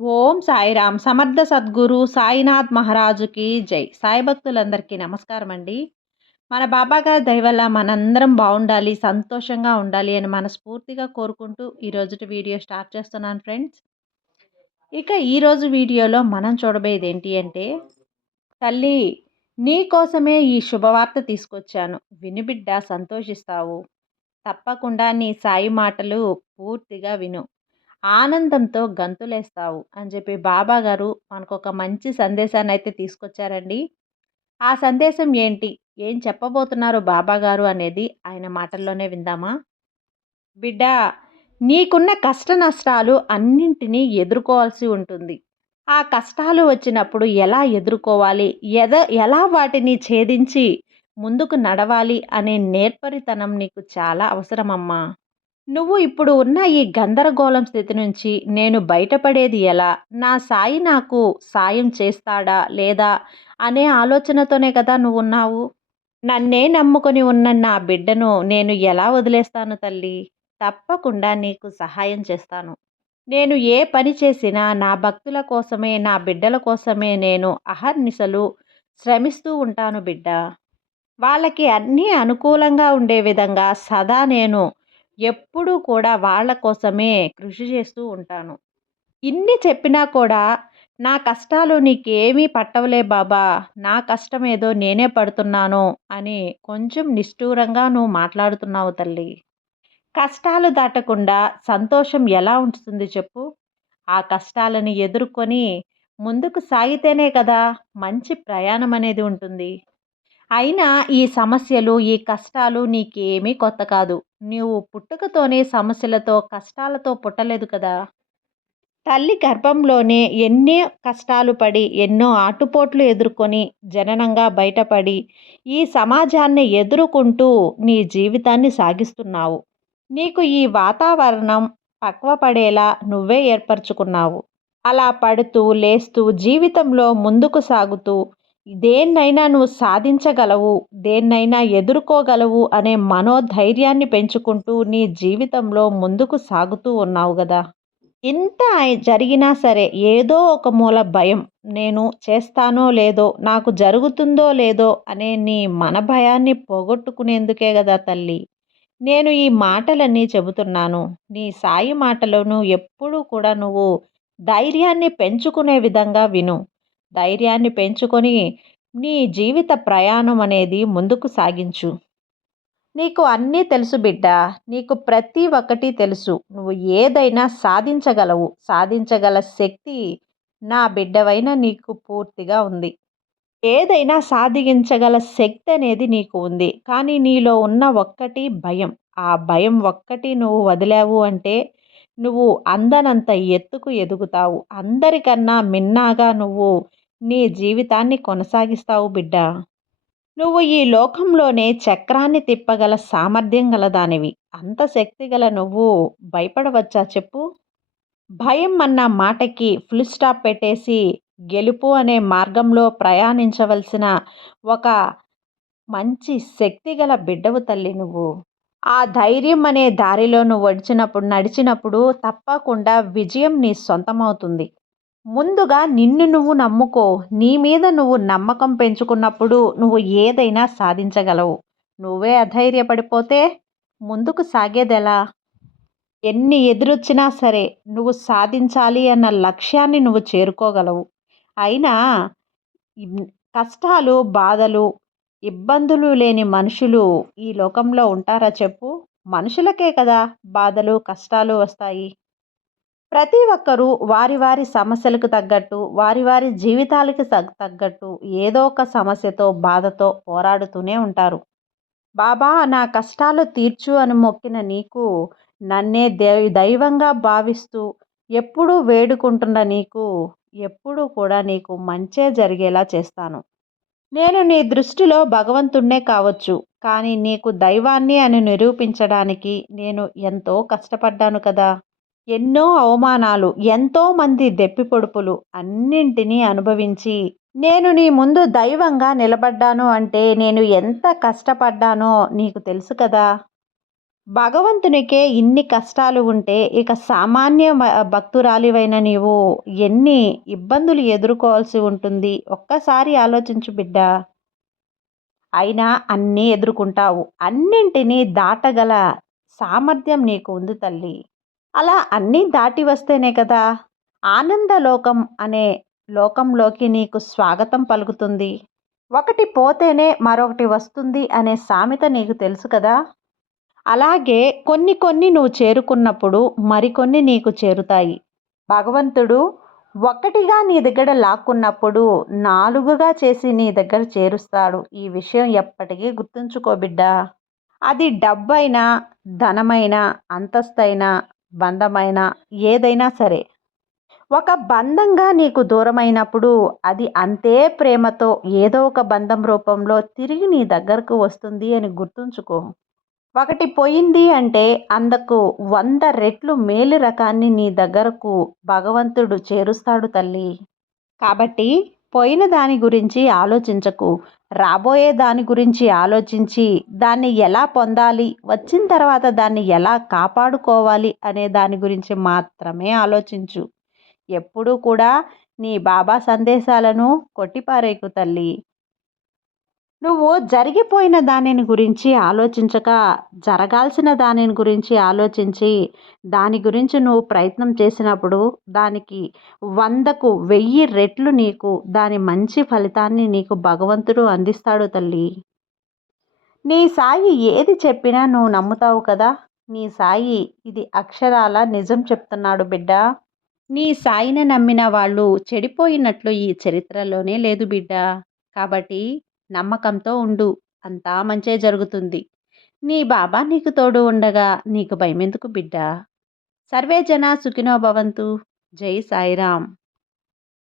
ఓం సాయిరామ్. సమర్థ సద్గురు సాయినాథ్ మహారాజుకి జై. సాయి భక్తులందరికీ నమస్కారం అండి మన బాబాగారి దయ వల్ల మనందరం బాగుండాలి సంతోషంగా ఉండాలి అని మనస్ఫూర్తిగా కోరుకుంటూ ఈరోజు వీడియో స్టార్ట్ చేస్తున్నాను ఫ్రెండ్స్. ఇక ఈరోజు వీడియోలో మనం చూడబోయేది ఏంటి అంటే తల్లి నీ కోసమే ఈ శుభవార్త తీసుకొచ్చాను. వినుబిడ్డ సంతోషిస్తావు. తప్పకుండా నీ సాయి మాటలు పూర్తిగా విను. ఆనందంతో గంతులేస్తావు అని చెప్పి బాబా గారు మనకు ఒక మంచి సందేశాన్ని అయితే తీసుకొచ్చారండి. ఆ సందేశం ఏంటి? ఏం చెప్పబోతున్నారు బాబా గారు అనేది ఆయన మాటల్లోనే విందామా? బిడ్డ నీకున్న కష్ట నష్టాలు అన్నింటినీ ఎదుర్కోవాల్సి ఉంటుంది. ఆ కష్టాలు వచ్చినప్పుడు ఎలా ఎదుర్కోవాలి? ఎద ఎలా వాటిని ఛేదించి ముందుకు నడవాలి అనే నేర్పరితనం నీకు చాలా అవసరమమ్మా. నువ్వు ఇప్పుడు ఉన్న ఈ గందరగోళం స్థితి నుంచి నేను బయటపడేది ఎలా? నా సాయి నాకు సాయం చేస్తాడా లేదా అనే ఆలోచనతోనే కదా నువ్వు ఉన్నావు నన్నే నమ్ముకొని ఉన్న నా బిడ్డను నేను ఎలా వదిలేస్తాను తల్లి? తప్పకుండా నీకు సహాయం చేస్తాను. నేను ఏ పని చేసినా నా భక్తుల కోసమే నా బిడ్డల కోసమే నేను అహర్నిశలు శ్రమిస్తూ ఉంటాను బిడ్డ. వాళ్ళకి అన్నీ అనుకూలంగా ఉండే విధంగా సదా నేను ఎప్పుడూ కూడా వాళ్ళ కోసమే కృషి చేస్తూ ఉంటాను. ఇన్ని చెప్పినా కూడా నా కష్టాలు నీకేమీ పట్టవలే బాబా నా కష్టం ఏదో నేనే పడుతున్నాను అని కొంచెం నిష్ఠూరంగా నువ్వు మాట్లాడుతున్నావు తల్లి. కష్టాలు దాటకుండా సంతోషం ఎలా ఉంటుంది చెప్పు? ఆ కష్టాలను ఎదుర్కొని ముందుకు సాగితేనే కదా మంచి ప్రయాణం అనేది ఉంటుంది. అయినా ఈ సమస్యలు ఈ కష్టాలు నీకేమీ కొత్త కాదు. నీవు పుట్టుకతోనే సమస్యలతో కష్టాలతో పుట్టలేదు కదా! తల్లి గర్భంలోనే ఎన్నో కష్టాలు పడి ఎన్నో ఆటుపోట్లు ఎదుర్కొని జననంగా బయటపడి ఈ సమాజాన్ని ఎదుర్కొంటూ నీ జీవితాన్ని సాగిస్తున్నావు. నీకు ఈ వాతావరణం పక్వపడేలా నువ్వే ఏర్పరచుకున్నావు. అలా పడుతూ లేస్తూ జీవితంలో ముందుకు సాగుతూ దేన్నైనా నువ్వు సాధించగలవు దేన్నైనా ఎదుర్కోగలవు అనే మనోధైర్యాన్ని పెంచుకుంటూ నీ జీవితంలో ముందుకు సాగుతూ ఉన్నావు కదా ఇంత జరిగినా సరే ఏదో ఒక మూల భయం నేను చేస్తానో లేదో నాకు జరుగుతుందో లేదో అనే నీ మన భయాన్ని పోగొట్టుకునేందుకే కదా తల్లి. నేను ఈ మాటలన్నీ చెబుతున్నాను. నీ సాయి మాటలను ఎప్పుడూ కూడా నువ్వు ధైర్యాన్ని పెంచుకునే విధంగా విను. ధైర్యాన్ని పెంచుకొని నీ జీవిత ప్రయాణం అనేది ముందుకు సాగించు. నీకు అన్నీ తెలుసు బిడ్డ. నీకు ప్రతి ఒక్కటి తెలుసు. నువ్వు ఏదైనా సాధించగలవు. సాధించగల శక్తి నా బిడ్డవైన నీకు పూర్తిగా ఉంది. ఏదైనా సాధించగల శక్తి అనేది నీకు ఉంది. కానీ నీలో ఉన్న ఒక్కటి భయం. ఆ భయం ఒక్కటి నువ్వు వదిలావు అంటే నువ్వు అందనంత ఎత్తుకు ఎదుగుతావు. అందరికన్నా మిన్నాగా నువ్వు నీ జీవితాన్ని కొనసాగిస్తావు బిడ్డ. నువ్వు ఈ లోకంలోనే చక్రాన్ని తిప్పగల సామర్థ్యం గలదానివి. అంత శక్తి గల నువ్వు భయపడవచ్చా చెప్పు. భయం అన్న మాటకి ఫుల్ స్టాప్ పెట్టేసి గెలుపు అనే మార్గంలో ప్రయాణించవలసిన ఒక మంచి శక్తి గల బిడ్డవు తల్లి నువ్వు. ఆ ధైర్యం అనే దారిలో నువ్వు వడిచినప్పుడు నడిచినప్పుడు తప్పకుండా విజయం నీ సొంతమవుతుంది. ముందుగా నిన్ను నువ్వు నమ్ముకో. నీ మీద నువ్వు నమ్మకం పెంచుకున్నప్పుడు నువ్వు ఏదైనా సాధించగలవు. నువ్వే అధైర్యపడిపోతే ముందుకు సాగేదెలా? ఎన్ని ఎదురొచ్చినా సరే నువ్వు సాధించాలి అన్న లక్ష్యాన్ని నువ్వు చేరుకోగలవు. అయినా కష్టాలు బాధలు ఇబ్బందులు లేని మనుషులు ఈ లోకంలో ఉంటారా చెప్పు? మనుషులకే కదా బాధలు కష్టాలు వస్తాయి. ప్రతి ఒక్కరూ వారి వారి సమస్యలకు తగ్గట్టు వారి వారి జీవితాలకి తగ్గట్టు ఏదో ఒక సమస్యతో బాధతో పోరాడుతూనే ఉంటారు. బాబా నా కష్టాలు తీర్చు అని మొక్కిన నీకు నన్నే దైవంగా భావిస్తూ ఎప్పుడూ వేడుకుంటున్న నీకు ఎప్పుడూ కూడా నీకు మంచే జరిగేలా చేస్తాను. నేను నీ దృష్టిలో భగవంతుణ్ణే కావచ్చు కానీ నీకు దైవాన్ని అని నిరూపించడానికి నేను ఎంతో కష్టపడ్డాను కదా. ఎన్నో అవమానాలు ఎంతోమంది దెప్పిపొడుపులు అన్నింటినీ అనుభవించి నేను నీ ముందు దైవంగా నిలబడ్డాను అంటే నేను ఎంత కష్టపడ్డానో నీకు తెలుసు కదా. భగవంతునికే ఇన్ని కష్టాలు ఉంటే ఇక సామాన్య భక్తురాలివైన నీవు ఎన్ని ఇబ్బందులు ఎదుర్కోవాల్సి ఉంటుంది? ఒక్కసారి ఆలోచించు బిడ్డ. అయినా అన్నీ ఎదుర్కొంటావు. అన్నింటినీ దాటగల సామర్థ్యం నీకు ఉంది తల్లి. అలా అన్నీ దాటి వస్తేనే కదా ఆనందలోకం అనే లోకంలోకి నీకు స్వాగతం పలుకుతుంది. ఒకటి పోతేనే మరొకటి వస్తుంది అనే సామెత నీకు తెలుసు కదా? అలాగే కొన్ని కొన్ని నువ్వు చేరుకున్నప్పుడు మరికొన్ని నీకు చేరుతాయి. భగవంతుడు ఒక్కటిగా నీ దగ్గర లాక్కున్నప్పుడు నాలుగుగా చేసి నీ దగ్గర చేరుస్తాడు. ఈ విషయం ఎప్పటికీ గుర్తుంచుకో బిడ్డ. అది డబ్బైనా ధనమైనా అంతస్తైనా బంధమైనా ఏదైనా సరే. ఒక బంధంగా నీకు దూరమైనప్పుడు అది అంతే ప్రేమతో ఏదో ఒక బంధం రూపంలో తిరిగి నీ దగ్గరకు వస్తుంది అని గుర్తుంచుకో. ఒకటి పోయింది అంటే అందుకు వంద రెట్లు మేలు రకాన్ని నీ దగ్గరకు భగవంతుడు చేరుస్తాడు తల్లి. కాబట్టి పోయిన దాని గురించి ఆలోచించకు. రాబోయే దాని గురించి ఆలోచించి దాన్ని ఎలా పొందాలి వచ్చిన తర్వాత దాన్ని ఎలా కాపాడుకోవాలి అనే దాని గురించి మాత్రమే ఆలోచించు. ఎప్పుడూ కూడా నీ బాబా సందేశాలను కొట్టిపారేకు తల్లి. నువ్వు జరిగిపోయిన దానిని గురించి ఆలోచించక జరగాల్సిన దానిని గురించి ఆలోచించి దాని గురించి నువ్వు ప్రయత్నం చేసినప్పుడు దానికి వందకు వెయ్యి రెట్లు నీకు దాని మంచి ఫలితాన్ని నీకు భగవంతుడు అందిస్తాడు తల్లి. నీ సాయి ఏది చెప్పినా నువ్వు నమ్ముతావు కదా? నీ సాయి ఇది అక్షరాల నిజం చెప్తున్నాడు బిడ్డ. నీ సాయిని నమ్మిన వాళ్ళు చెడిపోయినట్లు ఈ చరిత్రలోనే లేదు బిడ్డ. కాబట్టి నమ్మకంతో ఉండు. అంతా మంచే జరుగుతుంది. నీ బాబా నీకు తోడు ఉండగా నీకు భయమెందుకు బిడ్డ? సర్వే జన సుఖినో భవంతు. జై సాయిరామ్.